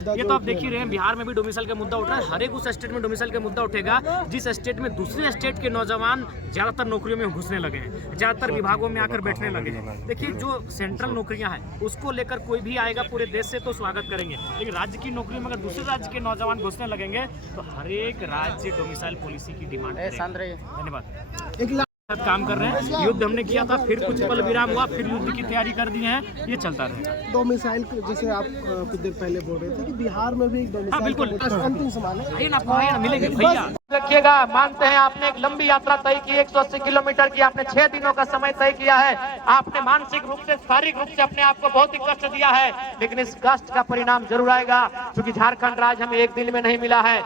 ये तो आप देख ही रहे हैं, बिहार में भी डोमिसाइल का मुद्दा उठ रहा है। हर एक उस स्टेट में डोमिसाइल का मुद्दा उठेगा जिस स्टेट में दूसरे स्टेट के नौजवान ज्यादातर नौकरियों में घुसने लगे हैं, ज्यादातर विभागों में आकर बैठने लगे हैं। देखिए, जो सेंट्रल नौकरियां हैं उसको लेकर कोई भी आएगा पूरे देश से तो स्वागत करेंगे, लेकिन राज्य की नौकरियों में अगर दूसरे राज्य के नौजवान घुसने लगेंगे तो हर एक राज्य डोमिसाइल पॉलिसी की डिमांड करेगा। धन्यवाद। काम कर रहे हैं, युद्ध हमने किया था, फिर कुछ पल विराम हुआ, फिर युद्ध की तैयारी कर दी है, ये चलता रहेगा। डोमिसाइल जैसे आप कुछ देर पहले बोल रहे थे कि बिहार में भी डोमिसाइल बिल्कुल अंतिम सवाल है। ना मिलेंगे भैया। रखिएगा, मानते हैं आपने एक लंबी यात्रा तय की, 180 किलोमीटर की, आपने 6 दिनों का समय तय किया है। आपने मानसिक रूप से, शारीरिक रूप से अपने आप को बहुत ही कष्ट दिया है, लेकिन इस कष्ट का परिणाम जरूर आएगा, क्योंकि झारखंड राज्य हमें एक दिन में नहीं मिला है।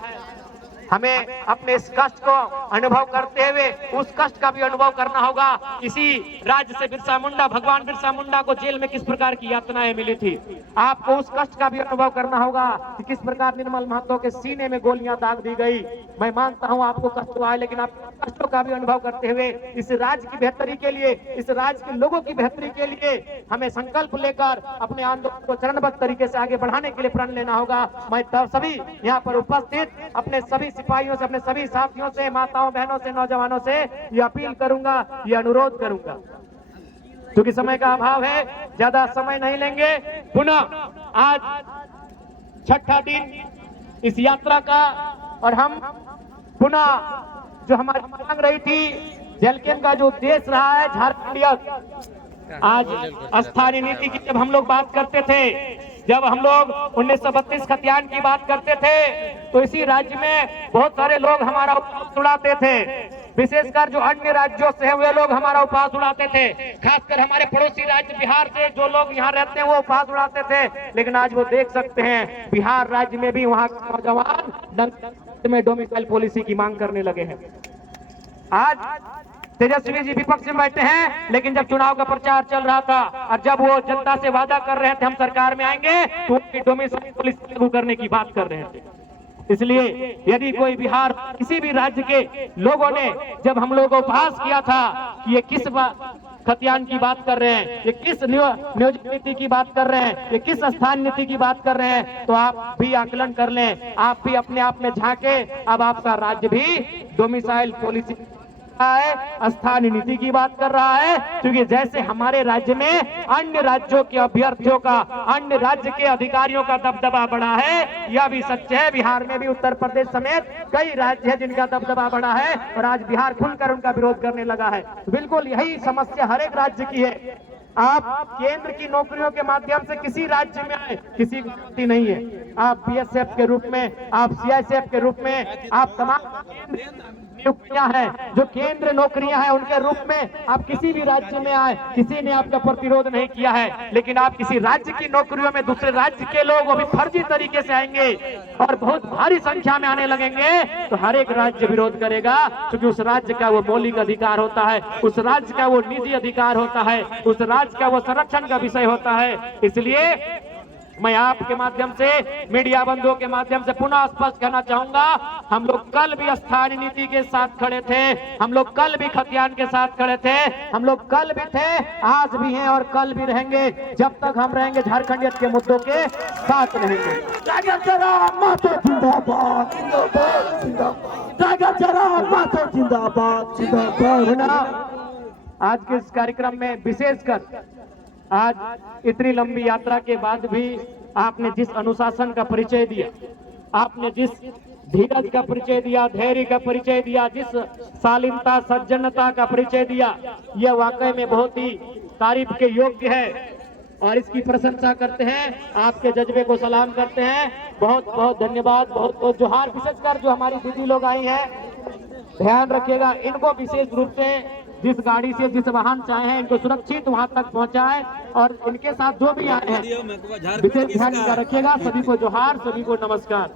हमें अपने इस कष्ट को अनुभव करते हुए उस कष्ट का भी अनुभव करना होगा। इसी राज्य से बिरसा मुंडा, भगवान बिरसा मुंडा को जेल में किस प्रकार की यातनाएं मिली थी, आपको उस कष्ट का भी अनुभव करना होगा कि किस प्रकार निर्मल महतो के सीने में गोलियां दाग दी गई। मैं मानता हूं आपको कष्ट हुआ है, लेकिन आप कष्टों का भी अनुभव करते हुए इस राज्य की बेहतरी के लिए, इस राज्य के लोगों की बेहतरी के लिए हमें संकल्प लेकर अपने आंदोलन को चरणबद्ध तरीके से आगे बढ़ाने के लिए प्रण लेना होगा। मैं सभी यहाँ पर उपस्थित अपने सभी सिपाहियों से, अपने सभी साथियों से, माताओं बहनों से, नौजवानों से ये अपील करूंगा, ये अनुरोध करूंगा, क्योंकि समय का अभाव है, ज्यादा समय नहीं लेंगे। पुनः आज छठा दिन इस यात्रा का, और हम पुनः जो हमारी मांग रही थी, जलकेन का जो उद्देश्य रहा है झारखंडियत, आज स्थानीय नीति की जब हम लोग बात करते थे, जब हम लोग 1932 खतियान की बात करते थे, तो इसी राज्य में बहुत सारे लोग हमारा उपहास उड़ाते थे, विशेषकर जो अन्य राज्यों से हैं वे लोग हमारा उपहास उड़ाते थे। खासकर हमारे पड़ोसी राज्य बिहार से जो लोग यहाँ रहते हैं वो उपहास उड़ाते थे, लेकिन आज वो देख सकते हैं बिहार राज्य में भी वहाँ के नौजवान में डोमिसाइल पॉलिसी की मांग करने लगे हैं। आज तेजस्वी जी विपक्ष में बैठे हैं, लेकिन जब चुनाव का प्रचार चल रहा था और जब वो जनता से वादा कर रहे थे हम सरकार में आएंगे, तो डोमिसाइल पॉलिसी लागू करने की बात कर रहे थे। इसलिए यदि कोई बिहार किसी भी राज्य के लोगों ने जब हम लोगों को उपहास किया था कि ये किस खतियान की बात कर रहे हैं, ये किस नियोजन नीति की बात कर रहे हैं, ये किस स्थान नीति की बात कर रहे हैं, तो आप भी आकलन कर लें, आप भी अपने आप में झांके। अब आपका राज्य भी डोमिसाइल पॉलिसी है, स्थानीय नीति की बात कर रहा है, क्योंकि जैसे हमारे राज्य में अन्य राज्यों के अभ्यर्थियों का, अन्य राज्य के अधिकारियों का दबदबा बढ़ा है, यह भी सच है। बिहार में भी, उत्तर प्रदेश समेत कई राज्य हैं जिनका दबदबा बढ़ा है, और आज बिहार खुलकर उनका विरोध करने लगा है। बिल्कुल यही समस्या हर एक राज्य की है। आप केंद्र की नौकरियों के माध्यम से किसी राज्य में आए, किसी की नहीं है। आप बीएसएफ के रूप में, आप सीआईएसएफ के रूप में, आप तमाम नियुक्तियां हैं जो केंद्र नौकरियां हैं, उनके रूप में आप किसी भी राज्य में आए, किसी ने आपका प्रतिरोध नहीं किया है। लेकिन आप किसी राज्य की नौकरियों में दूसरे राज्य के लोग अभी फर्जी तरीके से आएंगे और बहुत भारी संख्या में आने लगेंगे, तो हर एक राज्य विरोध करेगा, क्योंकि उस राज्य का वो मौलिक अधिकार होता है, उस राज्य का वो निजी अधिकार होता है, उस राज्य का वो संरक्षण का विषय होता है। इसलिए मैं आपके माध्यम से, मीडिया बंधुओं के माध्यम से पुनः स्पष्ट कहना चाहूंगा, हम लोग कल भी स्थानीय नीति के साथ खड़े थे, हम लोग कल भी खतियान के साथ खड़े थे, हम लोग कल भी थे, आज भी हैं और कल भी रहेंगे, जब तक हम रहेंगे झारखंडियत के मुद्दों के साथ रहेंगे। आज के इस कार्यक्रम में विशेषकर आज इतनी लंबी यात्रा के बाद भी आपने जिस अनुशासन का परिचय दिया, आपने जिस धीरज का परिचय दिया, धैर्य का परिचय दिया, जिस शालीनता, सज्जनता का परिचय दिया, यह वाकई में बहुत ही तारीफ के योग्य है और इसकी प्रशंसा करते हैं, आपके जज्बे को सलाम करते हैं। बहुत बहुत धन्यवाद, बहुत बहुत जोहार। विशेषकर जो हमारी दीदी लोग आई हैं, ध्यान रखिएगा, इनको विशेष रूप से जिस गाड़ी से, जिस वाहन से आए हैं, इनको सुरक्षित वहां तक पहुंचाएं, और इनके साथ जो भी आए हैं विशेष ध्यान इनका रखिएगा। सभी को जोहार, सभी को नमस्कार।